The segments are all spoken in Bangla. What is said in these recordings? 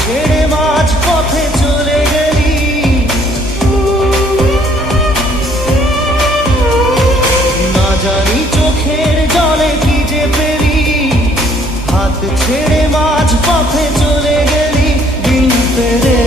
ছেড়ে মাছ পথে চলে গেলি। না চোখের জলে কি যে ছেড়ে পথে চলে গেলি পেরে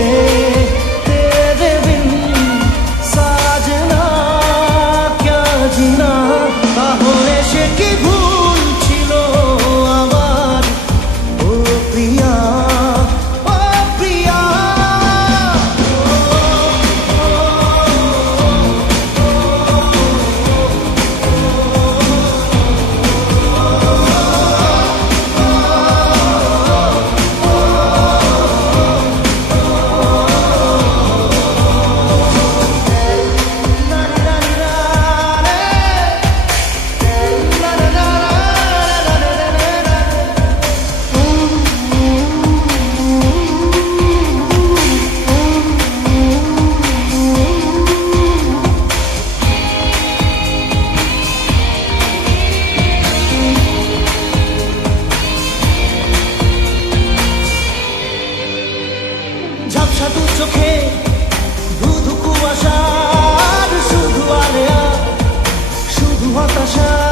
বর্ষা দু চোখে ধুধু কুয়াশার শুধু আলেয়া শুধু হতাশা।